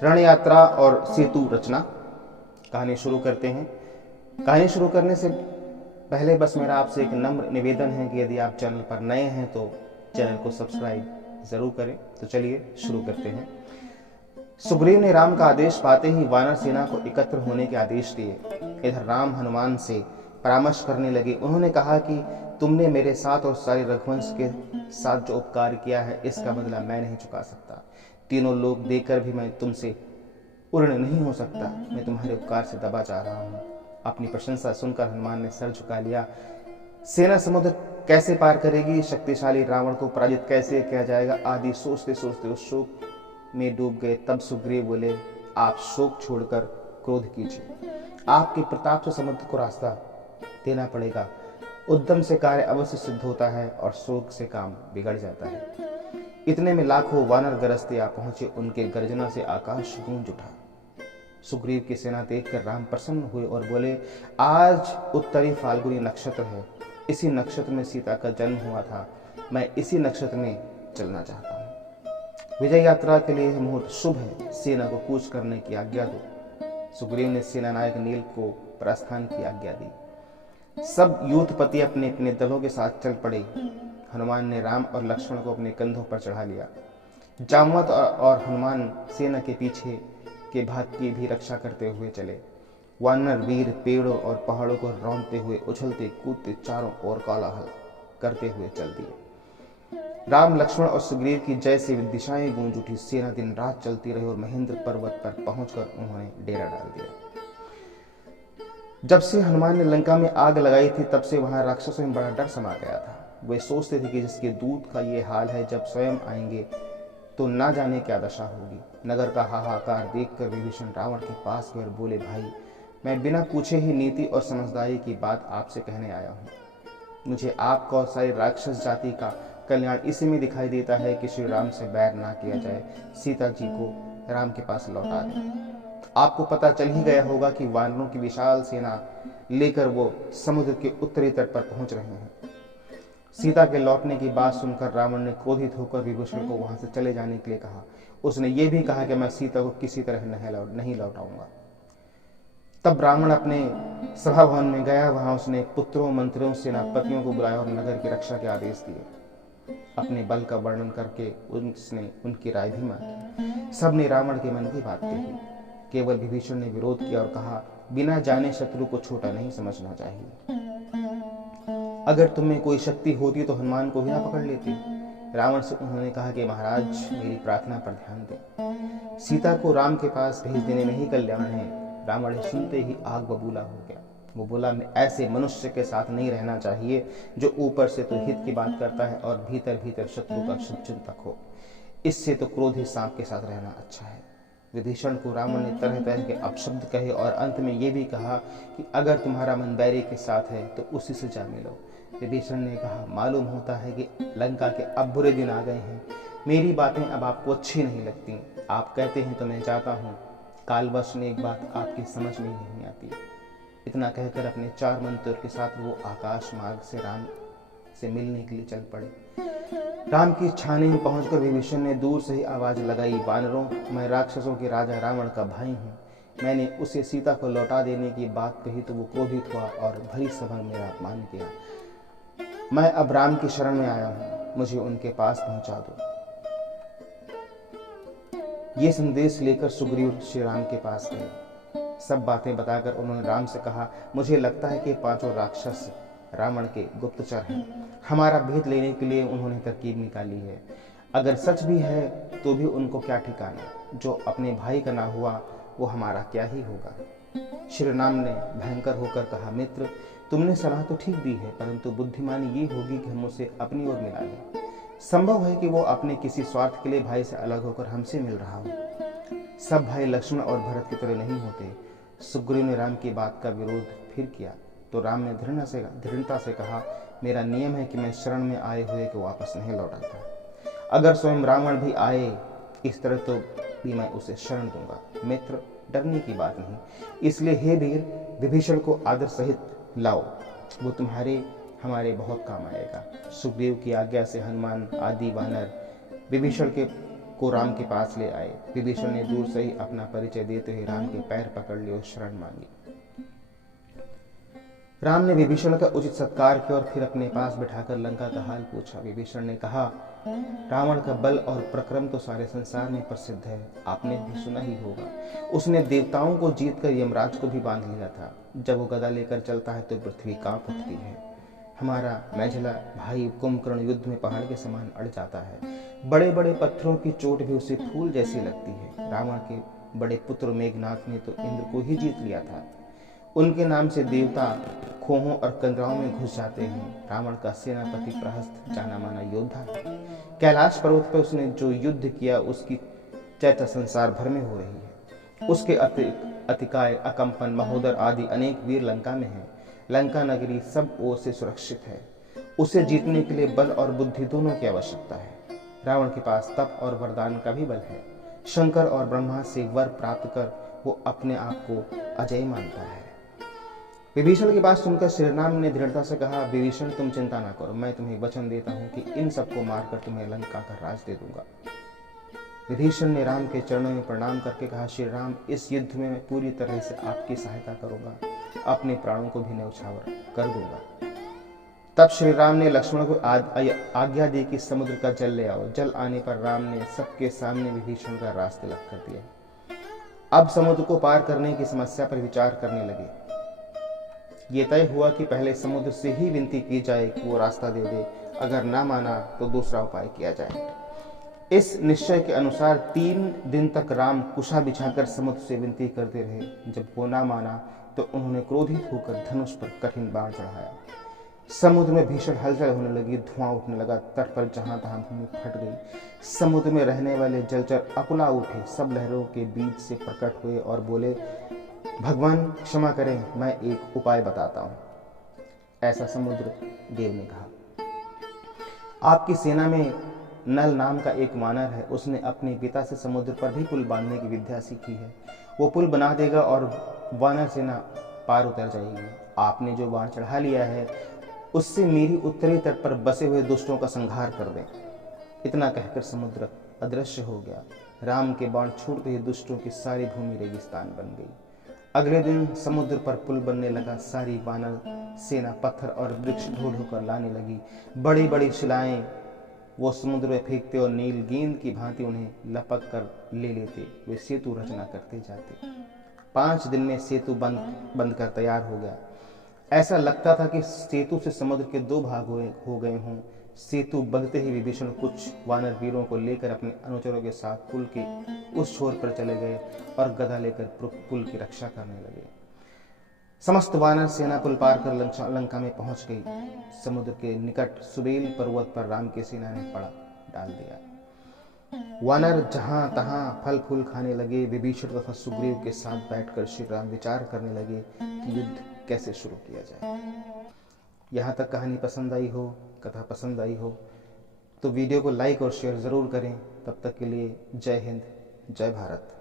रण यात्रा और सेतु रचना। कहानी शुरू करते हैं। कहानी शुरू करने से पहले बस मेरा आपसे एक नम्र निवेदन है कि यदि आप चैनल पर नए हैं तो चैनल को सब्सक्राइब जरूर करें। तो चलिए शुरू करते हैं। सुग्रीव ने राम का आदेश पाते ही वानर सेना को एकत्र होने के आदेश दिए। इधर राम हनुमान से परामर्श करने लगे। उन्होंने कहा कि तुमने मेरे साथ और सारे रघुवंश के साथ जो उपकार किया है इसका बदला मैं नहीं चुका सकता। तीनों लोग देकर भी मैं तुमसे उर्ण नहीं हो सकता। मैं तुम्हारे उपकार से दबा जा रहा हूँ। अपनी प्रशंसा सुनकर हनुमान ने सर झुका लिया। सेना समुद्र कैसे पार करेगी, शक्तिशाली रावण को पराजित कैसे किया जाएगा आदि सोचते सोचते उस शोक में डूब गए। तब सुग्रीव बोले, आप शोक छोड़कर क्रोध कीजिए। आपके प्रताप से समुद्र को रास्ता देना पड़ेगा। उद्यम से कार्य अवश्य सिद्ध होता है और शोक से काम बिगड़ जाता है। इतने में लाखों वानर गरजते आ पहुंचे। उनके गर्जना से आकाश गूंज उठा। सुग्रीव की सेना देखकर राम प्रसन्न हुए और बोले, आज उत्तरी फाल्गुनी नक्षत्र है। इसी नक्षत्र में सीता का जन्म हुआ था। मैं इसी नक्षत्र में चलना चाहता हूँ। विजय यात्रा के लिए मुहूर्त शुभ है। सेना को कूच करने की आज्ञा दो। सुग्रीव ने सेना नायक नील को प्रस्थान की आज्ञा दी। सब यूथपति अपने अपने दलों के साथ चल पड़े। हनुमान ने राम और लक्ष्मण को अपने कंधों पर चढ़ा लिया। जामवंत और हनुमान सेना के पीछे के भाग की भी रक्षा करते हुए चले। वानर वीर पेड़ों और पहाड़ों को रौंदते हुए उछलते कूदते चारों ओर कोलाहल करते हुए चल दिए। राम लक्ष्मण और सुग्रीव की जय से दिशाएं गूंज उठी। सेना दिन रात चलती रही और महेंद्र पर्वत पर पहुंचकर उन्होंने डेरा डाल दिया। जब से हनुमान ने लंका में आग लगाई थी तब से वहां राक्षसों में बड़ा डर समा गया था। वे सोचते थे कि जिसके दूत का ये हाल है, जब स्वयं आएंगे तो ना जाने क्या दशा होगी। नगर का हाहाकार देखकर विभीषण रावण के पास गए और बोले, भाई मैं बिना पूछे ही नीति और समझदारी की बात आपसे कहने आया हूँ। मुझे आपका और सारी राक्षस जाति का कल्याण इसी में दिखाई देता है कि श्री राम से बैर ना किया जाए, सीता जी को राम के पास लौटा दें। आपको पता चल ही गया होगा कि वानरों की विशाल सेना लेकर वो समुद्र के उत्तरी तट पर पहुंच रहे हैं। सीता के लौटने की बात सुनकर रावण ने क्रोधित होकर विभीषण को वहां से चले जाने के लिए कहा। उसने ये भी कहा कि मैं सीता को किसी तरह नहीं लौटाऊंगा। तब रावण अपने सभा भवन में गया। वहां उसने पुत्रों, मंत्रियों, सेनापतियों को बुलाया और नगर की रक्षा के आदेश दिए। अपने बल का वर्णन करके उसने उनकी राय भी मांगी। सबने रावण के मन की बात कही। केवल विभीषण ने विरोध किया और कहा, बिना जाने शत्रु को छोटा नहीं समझना चाहिए। अगर तुम्हें कोई शक्ति होती तो हनुमान को ही ना पकड़ लेती। रावण से उन्होंने कहा कि महाराज मेरी प्रार्थना पर ध्यान दें। सीता को राम के पास भेज देने में ही कल्याण है। रावण ने सुनते ही आग बबूला हो गया। वो बोला, मैं ऐसे मनुष्य के साथ नहीं रहना चाहिए जो ऊपर से तो हित की बात करता है और भीतर भीतर शत्रु का शुभचिंतक हो। इससे तो क्रोधी सांप के साथ रहना अच्छा है। विभीषण को रावण ने तरह तरह के अपशब्द कहे और अंत में ये भी कहा कि अगर तुम्हारा मन बैरी के साथ है तो उसी से जा मिलो। विभीषण ने कहा, मालूम होता है कि लंका के अब बुरे दिन आ गए हैं। मेरी बातें अब आपको अच्छी नहीं लगती। आप कहते हैं तो मैं जाता हूँ। कालवश ने एक बात आपकी समझ में नहीं आती। इतना कहकर अपने 4 मंत्रियों के साथ वो आकाश मार्ग से राम से मिलने के लिए चल पड़े। राम की छावनी में पहुंचकर विभीषण ने दूर से ही आवाज लगाई, वानरों, मैं राक्षसों के राजा रावण का भाई हूँ। मैंने उसे सीता को लौटा देने की बात कही तो वो क्रोधित हुआ और भरी सभा में मेरा अपमान किया। मैं अब राम की शरण में आया हूँ, मुझे उनके पास पहुंचा दो। ये संदेश लेकर सुग्रीव श्री राम के पास गए। सब बातें बताकर उन्होंने राम से कहा, मुझे लगता है कि 5 राक्षस रावण के गुप्तचर हैं। हमारा भेद लेने के लिए उन्होंने तरकीब निकाली है। अगर सच भी है तो भी उनको क्या ठिकाना। जो अपने भाई का ना हुआ वो हमारा क्या ही होगा। श्री राम ने भयंकर होकर कहा, मित्र तुमने सलाह तो ठीक दी है, परंतु बुद्धिमानी ये होगी कि हम उसे अपनी ओर मिला लें। संभव है कि वो अपने किसी स्वार्थ के लिए भाई से अलग होकर हमसे मिल रहा हो। सब भाई लक्ष्मण और भरत की तरह नहीं होते। सुग्रीव ने राम की बात का विरोध फिर किया तो राम ने दृढ़ता से कहा, मेरा नियम है कि मैं शरण में आए हुए को वापस नहीं लौटाता। अगर स्वयं रावण भी आए इस तरह तो भी मैं उसे शरण दूंगा। मित्र डरने की बात नहीं। इसलिए हे वीर, विभीषण को आदर सहित लाओ। वो तुम्हारे हमारे बहुत काम आएगा। सुग्रीव की आज्ञा से हनुमान आदि वानर विभीषण के को राम के पास ले आए। विभीषण ने दूर से ही अपना परिचय देते हुए राम के पैर पकड़ लिए और शरण मांगी। राम ने विभीषण का उचित सत्कार किया और फिर अपने पास बिठाकर लंका का हाल पूछा। विभीषण ने कहा, रावण का बल और पराक्रम तो सारे संसार में प्रसिद्ध है, आपने भी सुना ही होगा। उसने देवताओं को जीतकर यमराज को भी बांध लिया था। जब वो गदा लेकर चलता है तो पृथ्वी कांप उठती है। हमारा मेझला भाई कुंभकर्ण युद्ध में पहाड़ के समान अड़ जाता है। बड़े बड़े पत्थरों की चोट भी उसे फूल जैसी लगती है। रावण के बड़े पुत्र मेघनाथ ने तो इंद्र को ही जीत लिया था। उनके नाम से देवता खोहों और कंदराओं में घुस जाते हैं। रावण का सेनापति प्रहस्त जाना माना योद्धा है। कैलाश पर्वत पर उसने जो युद्ध किया उसकी चर्चा संसार भर में हो रही है। उसके अतिकाय, अकंपन, महोदर आदि अनेक वीर लंका में हैं। लंका नगरी सब ओर से सुरक्षित है। उसे जीतने के लिए बल और बुद्धि दोनों की आवश्यकता है। रावण के पास तप और वरदान का भी बल है। शंकर और ब्रह्मा से वर प्राप्त कर वो अपने आप को अजय मानता है। विभीषण की बात सुनकर श्री राम ने दृढ़ता से कहा, विभीषण तुम चिंता ना करो, मैं तुम्हें वचन देता हूँ कि इन सबको मारकर तुम्हें लंका का राज दे दूंगा। विभीषण ने राम के चरणों में प्रणाम करके कहा, श्री राम, इस युद्ध में मैं पूरी तरह से आपकी सहायता करूंगा, अपने प्राणों को भी न्यौछावर कर दूंगा। तब श्री राम ने लक्ष्मण को आज्ञा दी कि समुद्र का जल ले आओ। जल आने पर राम ने सबके सामने विभीषण का रास्ता तिलक कर दिया। अब समुद्र को पार करने की समस्या पर विचार करने लगे। ये तय हुआ कि पहले समुद्र से ही विनती की जाए कि वो रास्ता दे दे, अगर ना माना तो दूसरा उपाय किया जाए। इस निश्चय के अनुसार 3 दिन तक राम कुशा बिछाकर समुद्र से विनती करते रहे। जब वो ना माना तो उन्होंने क्रोधित होकर धनुष पर कठिन बाण चढ़ाया। समुद्र में भीषण हलचल होने लगी, धुआं उठने लगा, तट पर जहां तहां भूमि फट गई। समुद्र में रहने वाले जलचर अकुला उठे, सब लहरों के बीच से प्रकट हुए और बोले, भगवान क्षमा करें, मैं एक उपाय बताता हूं। ऐसा समुद्र देव ने कहा, आपकी सेना में नल नाम का एक वानर है। उसने अपने पिता से समुद्र पर भी पुल बांधने की विद्या सीखी है। वो पुल बना देगा और वानर सेना पार उतर जाएगी। आपने जो बाण चढ़ा लिया है उससे मेरी उत्तरी तट पर बसे हुए दुष्टों का संहार कर दें। इतना कहकर समुद्र अदृश्य हो गया। राम के बाण छूटते ही दुष्टों की सारी भूमि रेगिस्तान बन गई। अगले दिन समुद्र पर पुल बनने लगा। सारी वानर सेना पत्थर और वृक्ष ढो-ढो कर लाने लगी। बड़ी बड़ी शिलाएं वो समुद्र में फेंकते और नील गेंद की भांति उन्हें लपक कर ले लेते। वे सेतु रचना करते जाते। 5 दिन में सेतु बंद कर तैयार हो गया। ऐसा लगता था कि सेतु से समुद्र के 2 भाग हो गए हों। सेतु बनते ही विभीषण कुछ वानर वीरों को लेकर अपने अनुचरों के साथ पुल के उस छोर पर चले गए और गदा लेकर पुल की रक्षा करने लगे। समस्त वानर सेना पुल पार कर लंका में पहुंच गई। समुद्र के निकट सुबेल पर्वत पर राम की सेना ने पड़ा डाल दिया। वानर जहां तहां फल फूल खाने लगे। विभीषण तथा सुग्रीव के साथ बैठकर श्री राम विचार करने लगे कि युद्ध कैसे शुरू किया जाए। यहाँ तक कहानी पसंद आई हो, कथा पसंद आई हो तो वीडियो को लाइक और शेयर ज़रूर करें। तब तक के लिए जय हिंद, जय भारत।